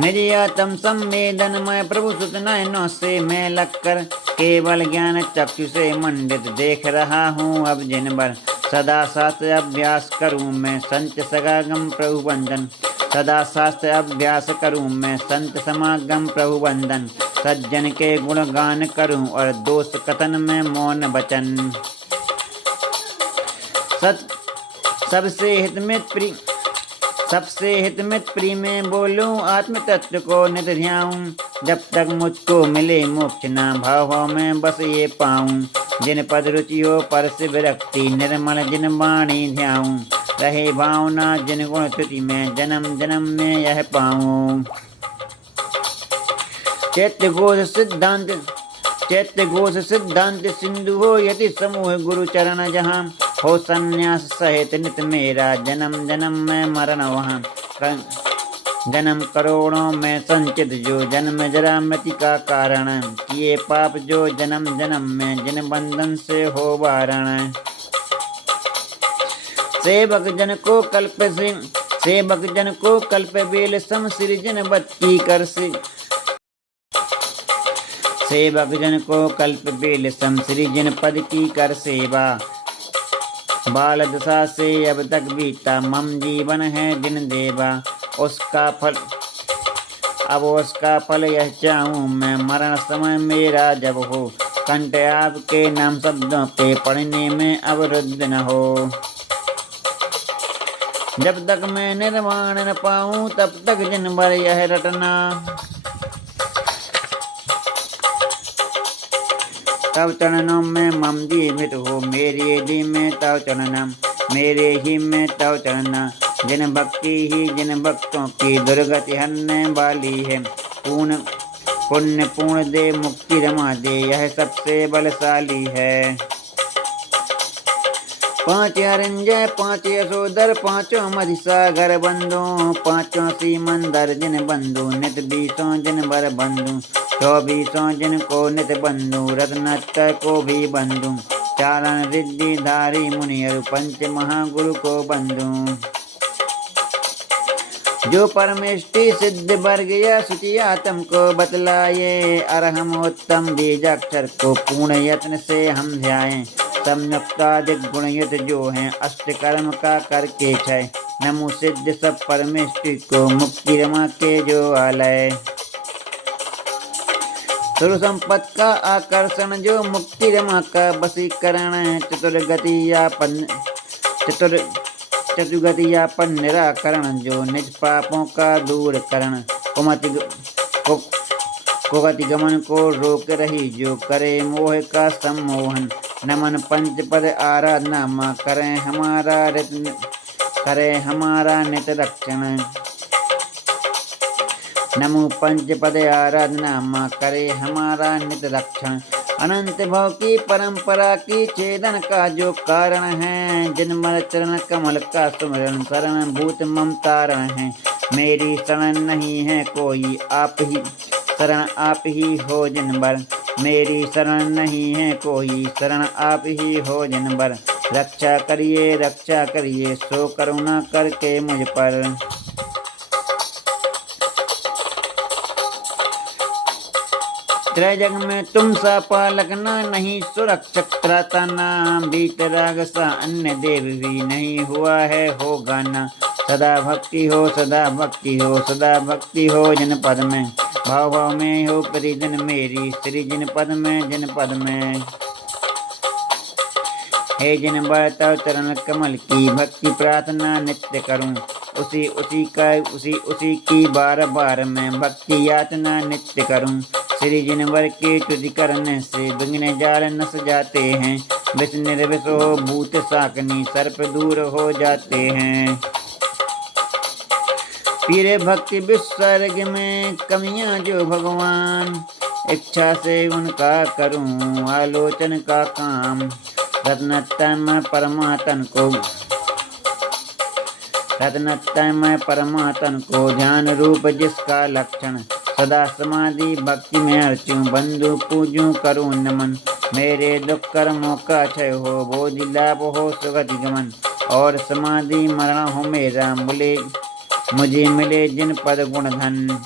निज आत्म संवेदन मैं प्रभु सुत नयनों से मैं लगकर केवल ज्ञान चक्षु से मंडित देख रहा हूँ अब जिन बर सदा शास्त्र अभ्यास करूँ मैं संत सगागम प्रभु वंदन सदा शास्त्र अभ्यास करूँ मैं संत समागम प्रभु वंदन सज्जन के गुण गान करूँ और दोष कथन में मौन वचन सत सबसे हितमित प्रिय में बोलूं आत्म तत्व को नित ध्याऊं जब तक मुझको मिले मोक्ष ना भाव भाव में बस ये पाऊं जिन पद रुचि हो पर से विरक्ति निर्मल जिन वाणी ध्याऊं रहे भावना जिन गुण स्तुति में जन्म जन्म में यह पाऊं चैत्य घोष सिद्धांत सिंधु हो यदि समूह गुरु चरण जहाँ हो संन्यास सहित नित मेरा जन्म जन्म में मरण वहाँ जन्म करोड़ों में संचित जो जन्म जरा मृत्यु का कारण किए पाप जो जन्म जन्म में जिन बंधन से हो वारण सेवक जन को कल्प बेल सम सृजन बत की कर से सेवक जन को कल्प बेल सम सृजन पद की कर सेवा बाल दशा से अब तक बीता मम जीवन है दिन देवा उसका फल यह चाहूँ मैं मरण समय मेरा जब हो कंठ आपके नाम शब्दों पे पढ़ने में अवरुद्ध न हो जब तक मैं निर्वाण न पाऊँ तब तक जिन भर यह रटना तब चरणों में मम जीवित हो मेरे यदि में तव चरणम मेरे ही में तव चरणा जिन भक्ति ही जिन भक्तों की दुर्गति हरने वाली है पुण्य पूर्ण दे मुक्ति रमा दे यह सबसे बलशाली है पांच हरिंजय पांच यशोधर पांचों मधिसागर बंधु पांचों सीमंदर जिन बंधु नित बीसों जिन बर बंधु 24 जिन को नित बंधु रत्नत्र को भी बंधु चारण रिद्धि धारी मुनियर पंच महागुरु को बंधु जो परमेष्टि सिद्ध वर्ग या सुचिया तुमको बतलाये अरहम उत्तम बीजाक्षर को पूर्ण यत्न से हम ध्याएं संयुक्ताधिक गुणयुत जो हैं अष्ट कर्म का करके क्षय नमो सिद्ध सब परमेष्टि को मुक्ति रमा के जो आलय सुर संपत का आकर्षण जो मुक्ति रमा का वशीकरण चतुर्गति यापन निराकरण जो निज पापों का दूर करण कुगति गमन को रोक रही जो करे मोह का सम्मोहन नमन पंच पद आराधना माँ करें हमारा नित रक्षण नमो पंच पद आराधना माँ करे हमारा नित रक्षण अनंत भाव की परंपरा की छेदन का जो कारण है जिनमल चरण कमल का सुमरण शरण भूत ममतारण है मेरी शरण नहीं है कोई आप ही शरण आप ही हो जिनबर मेरी शरण नहीं है कोई शरण आप ही हो जिनबर रक्षा करिए सो करुणा करके मुझ पर त्रैजग में तुम सा पालक ना नहीं सुरक्षक त्राता ना बीतराग सा अन्य देव भी नहीं हुआ है होगा ना सदा भक्ति हो सदा भक्ति हो जिन पद में भाव भाव में हो परिजन मेरी श्री जिन पद में हे जिन बरतव चरण कमल की भक्ति प्रार्थना नित्य करूं उसी की बार बार मैं भक्ति यातना नित्य करूं श्री जिनवर के तुझ करने से विघ्न जाल नस जाते हैं विष निर्विष हो भूत साकनी सर्प दूर हो जाते हैं पीरे भक्ति विसर्ग में कमियां जो भगवान इच्छा से उनका करूं आलोचन का काम रत्नतम परमात्मन को ध्यान रूप जिसका लक्षण सदा समाधि भक्ति में अर्चूं बंधु पूजूं करूं नमन मेरे दुख कर्मों का क्षय हो बोधि लाभ हो सुगति गमन और समाधि मरण हो मेरा मुझे मिले जिन पद गुण धन।